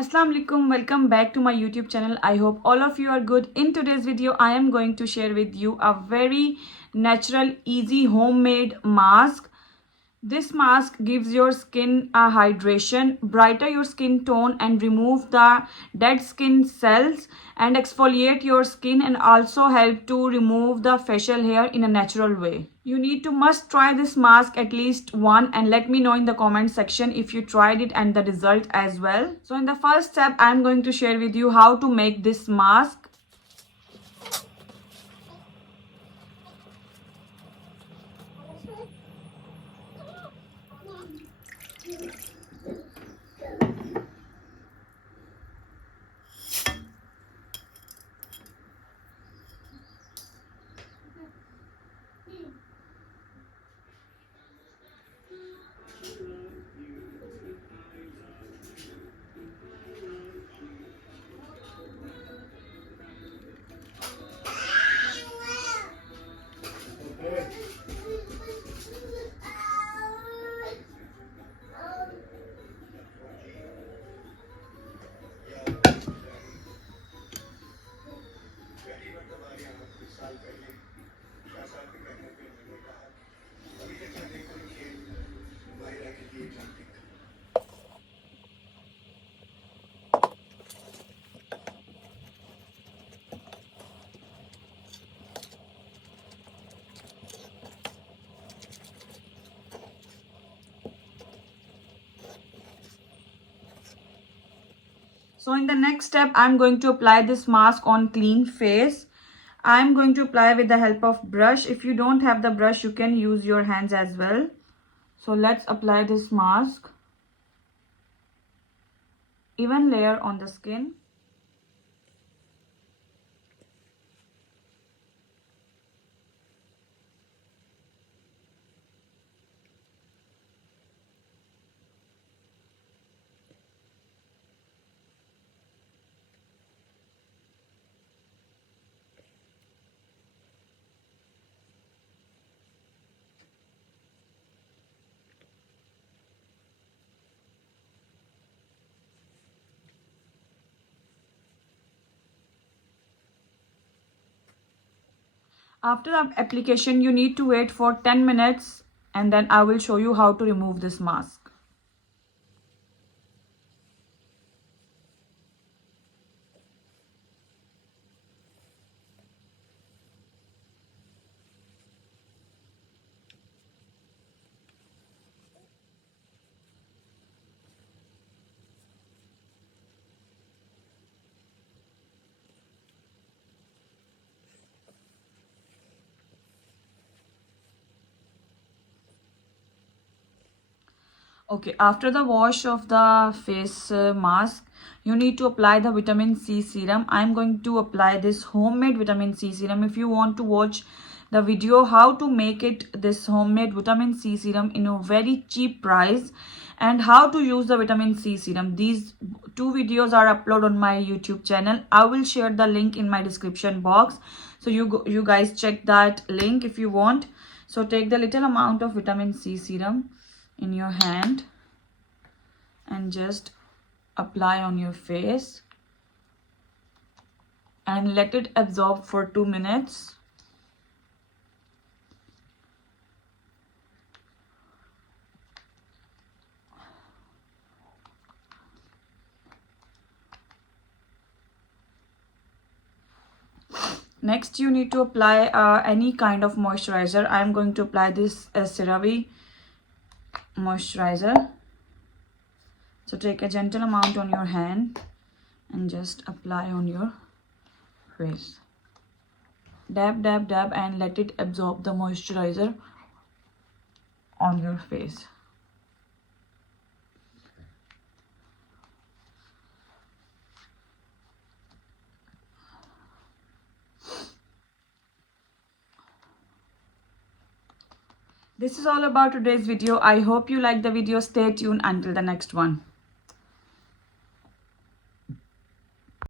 Assalamu alaikum, welcome back to my YouTube channel. I hope all of you are good. In today's video, I am going to share with you a very natural, easy homemade mask. This mask gives your skin a hydration, brighten your skin tone and remove the dead skin cells and exfoliate your skin and also help to remove the facial hair in a natural way. You need to must try this mask at least one and let me know in the comment section if you tried it and the result as well. So in the first step, I am going to share with you how to make this mask. So in the next step, I'm going to apply this mask on clean face. I'm going to apply with the help of brush. If you don't have the brush, you can use your hands as well. So let's apply this mask. Even layer on the skin. After the application, you need to wait for 10 minutes and then I will show you how to remove this mask. Okay, after the wash of the face mask, you need to apply the vitamin C serum. I'm going to apply this homemade vitamin C serum. If you want to watch the video how to make it, this homemade vitamin C serum in a very cheap price and how to use the vitamin C serum, these two videos are uploaded on my YouTube channel. I will share the link in my description box. So you guys check that link if you want. So take the little amount of vitamin C serum in your hand and just apply on your face and let it absorb for 2 minutes. Next, you need to apply any kind of moisturizer. I am going to apply this CeraVe moisturizer. So take a gentle amount on your hand and just apply on your face. Dab, dab, dab and let it absorb the moisturizer on your face. This is all about today's video. I hope you like the video. Stay tuned until the next one.